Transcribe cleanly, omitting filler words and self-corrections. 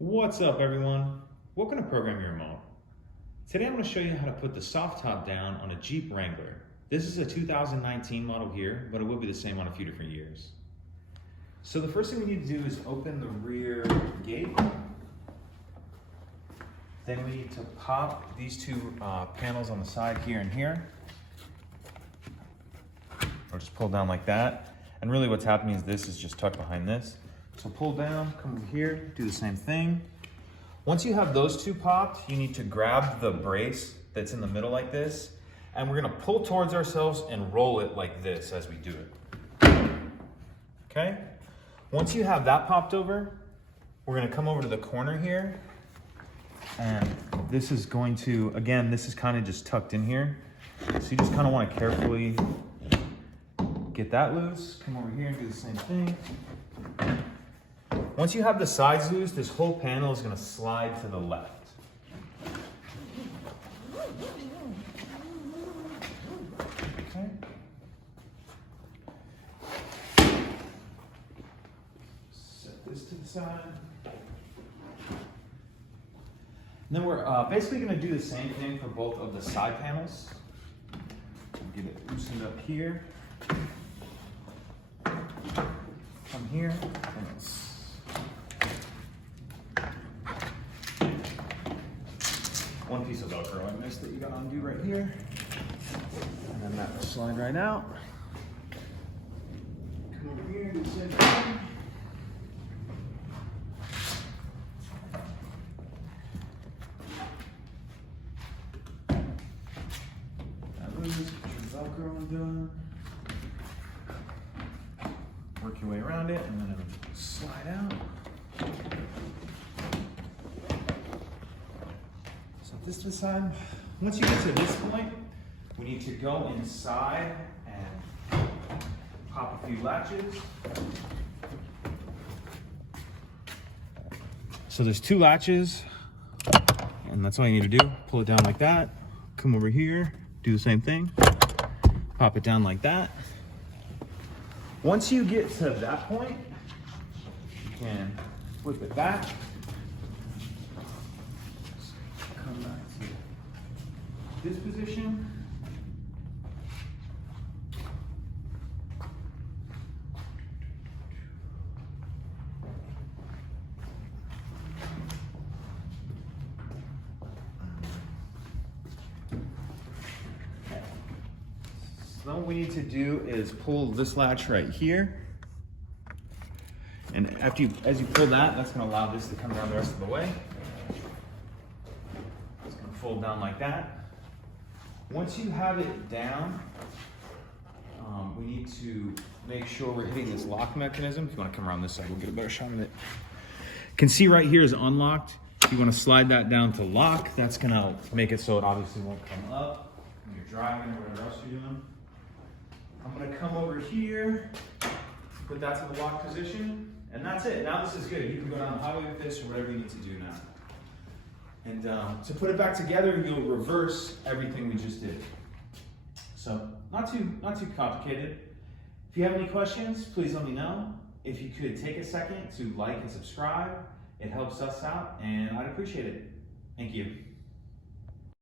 What's up, everyone? Welcome to Program Your Remote. Today I'm going to show you how to put the soft top down on a Jeep Wrangler. This is a 2019 model here, but it will be the same on a few different years. So the first thing we need to do is open the rear gate. Then we need to pop these two panels on the side here and here. Or just pull down like that. And really what's happening is this is just tucked behind this. So pull down, come over here, do the same thing. Once you have those two popped, you need to grab the brace that's in the middle like this, and we're gonna pull towards ourselves and roll it like this as we do it. Okay? Once you have that popped over, we're gonna come over to the corner here, and this is going to, again, this is kind of just tucked in here. So you just kind of want to carefully get that loose, come over here and do the same thing. Once you have the sides loose, this whole panel is going to slide to the left. Okay. Set this to the side. And then we're basically going to do the same thing for both of the side panels. Get it loosened up here. Come here. And it's one piece of Velcro I missed that you gotta undo right here. And then that will slide right out. Come over here, do the same thing. That loose, get your Velcro undone. Work your way around it, and then it'll slide out. Set this to the side. Once you get to this point, we need to go inside and pop a few latches. So there's two latches, and that's all you need to do. Pull it down like that. Come over here, do the same thing. Pop it down like that. Once you get to that point, you can flip it back. Come back to this position. So what we need to do is pull this latch right here. And as you pull that, that's going to allow this to come down the rest of the way. It's going to fold down like that. Once you have it down, we need to make sure we're hitting this lock mechanism. If you want to come around this side, we'll get a better shot of it. You can see right here is unlocked. You want to slide that down to lock. That's going to make it so it obviously won't come up when you're driving or whatever else you're doing. I'm going to come over here, put that to the lock position, and that's it. Now this is good. You can go down the highway with this or whatever you need to do now. And to put it back together, you'll reverse everything we just did. So not too complicated. If you have any questions, please let me know. If you could take a second to like and subscribe, it helps us out, and I'd appreciate it. Thank you.